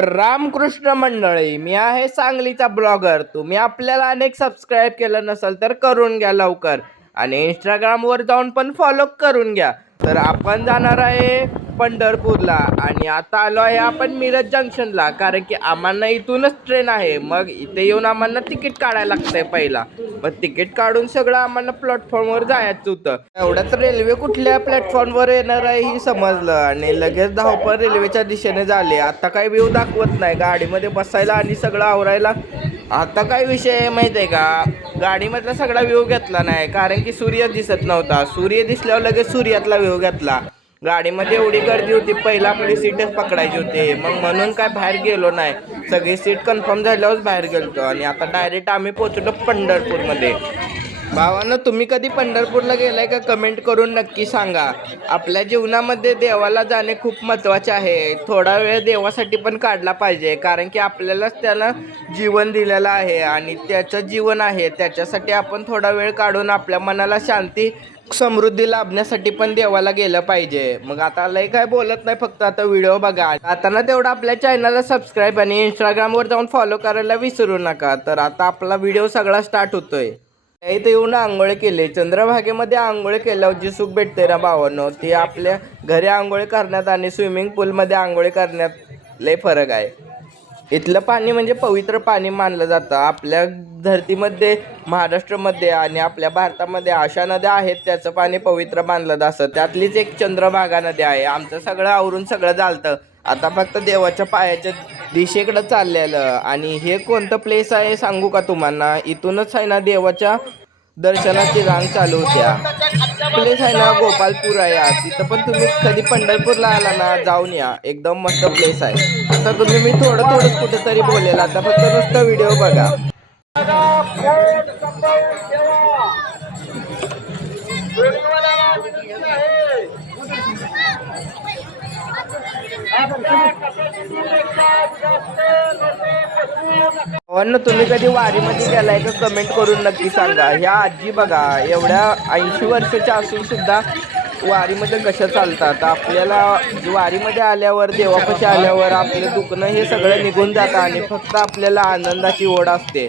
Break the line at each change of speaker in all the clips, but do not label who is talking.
रामकृष्ण मंडळी मी आहे सांगलीचा ब्लॉगर. तुम्ही आपल्याला अनेक सबस्क्राईब केलं नसेल तर करून घ्या लवकर. आणि इंस्टाग्रामवर जाऊन पण फॉलो करून घ्या. तर आपण जाणार आहे पंढरपूरला आणि आता आलो आहे आपण मिरज जंक्शनला कारण की आम्हाला इथूनच ट्रेन आहे. मग इथे येऊन आम्हाला तिकीट काढायला लागतंय पहिला. मग तिकीट काढून सगळं आम्हाला प्लॅटफॉर्मवर जायचं होतं. एवढ्यात रेल्वे कुठल्या प्लॅटफॉर्मवर येणार आहे ही समजलं आणि लगेच धावपळ रेल्वेच्या दिशेने झाले. आता काही व्ह्यू दाखवत नाही. गाडीमध्ये बसायला आणि सगळं आवरायला. आता काय विषय आहे माहिती आहे का? गाडीमधला सगळा व्ह्यू घेतला नाही कारण की सूर्य दिसत नव्हता. सूर्य दिसल्यावर लगेच सूर्यातला व्ह्यू घेतला. गाडीमध्ये एवढी गर्दी होती पहिला आपली सीटच पकडायची होती. मग म्हणून काय बाहेर गेलो नाही. सगळी सीट कन्फर्म झाल्यावरच बाहेर गेलो आणि आता डायरेक्ट आम्ही पोहोचलो पंढरपूरमध्ये. भावानं तुम्ही कधी पंढरपूरला गेलाय का कमेंट करून नक्की सांगा. आपल्या जीवनामध्ये देवाला जाणे खूप महत्त्वाचे आहे. थोडा वेळ देवासाठी पण काढला पाहिजे. कारण की आपल्यालाच त्याला जीवन दिलेलं आहे. आणि त्याचं जीवन आहे. त्याच्यासाठी आपण थोडा वेळ काढून आपल्या मनाला शांती समृद्धी लाभण्यासाठी पण देवाला गेलं पाहिजे. मग आता लय काय बोलत नाही फक्त आता व्हिडिओ बघा. आता ना तेवढं आपल्या चॅनलला सबस्क्राईब आणि इंस्टाग्रामवर जाऊन फॉलो करायला विसरू नका. तर आता आपला व्हिडिओ सगळा स्टार्ट होतोय. इथे येऊन आंघोळ केले. चंद्रभागेमध्ये आंघोळ केल्यावर जी सुख भेटते ना भावानं ती आपल्या घरी आंघोळ करण्यात आणि स्विमिंग पूलमध्ये आंघोळ करण्यात लय फरक आहे. इथलं पाणी म्हणजे पवित्र पाणी मानलं जातं. आपल्या धरतीमध्ये महाराष्ट्रामध्ये आणि आपल्या भारतामध्ये अशा नद्या आहेत त्याचं पाणी पवित्र मानलं जातं. त्यातलीच एक चंद्रभागा नदी आहे. आमचं सगळं आवरून सगळं चालतं आता फक्त देवाच्या पायाच्या दिशेकडं चाललेलं. आणि हे कोणतं प्लेस आहे सांगू का तुम्हाला इथूनच आहे ना देवाच्या दर्शनाची रांग चालू होत्या. प्लेस आहे ना गोपालपूर आहे आज. तिथं पण तुम्ही कधी पंढरपूरला आला ना जाऊन या. एकदम मस्त प्लेस आहे. आता तुम्ही मी थोडं थोडंच कुठेतरी बोलेल आता फक्त नुसतं व्हिडिओ बघा. भावांनो तुम्ही कधी वारीमध्ये गेलाय का? कमेंट करून नक्की सांगा. ह्या आजी बघा एवढ्या ऐंशी वर्षाच्या असून सुद्धा वारीमध्ये कशा चालतात? आपल्याला वारीमध्ये आल्यावर देवापाशी आल्यावर आपलं दुखणं हे सगळं निघून जातं आणि फक्त आपल्याला आनंदाची ओढ असते.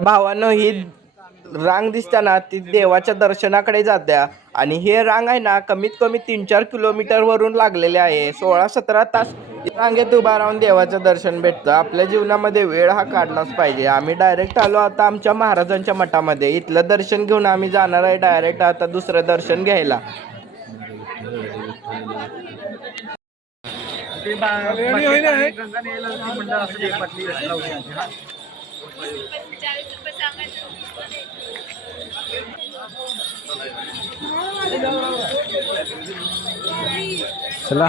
भावानं ही रांग दिसताना ती देवाच्या दर्शनाकडे जात्या. आणि हे रांग आहे ना कमीत कमी तीन चार किलोमीटर वरून लागलेले आहे. सोळा सतरा तास रांगेत उभा राहून देवाचं दर्शन भेटतं. आपल्या जीवनामध्ये वेळ हा काढलाच पाहिजे. आम्ही डायरेक्ट आलो आता आमच्या महाराजांच्या मठामध्ये. इथलं दर्शन घेऊन आम्ही जाणार आहे डायरेक्ट आता दुसरं दर्शन घ्यायला. चला.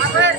Amen.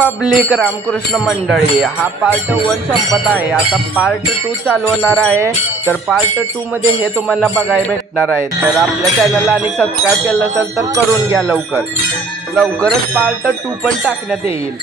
पब्लिक रामकृष्ण मंडळी हा पार्ट वन संपत आहे. आता पार्ट टू चालू होणार आहे. तर पार्ट टू मध्ये हे तुम्हाला बघायला भेटणार आहे. तर आपल्या चॅनलला आणि सबस्क्राईब केलं असेल तर करून घ्या लवकर. लवकरच पार्ट टू पण टाकण्यात येईल.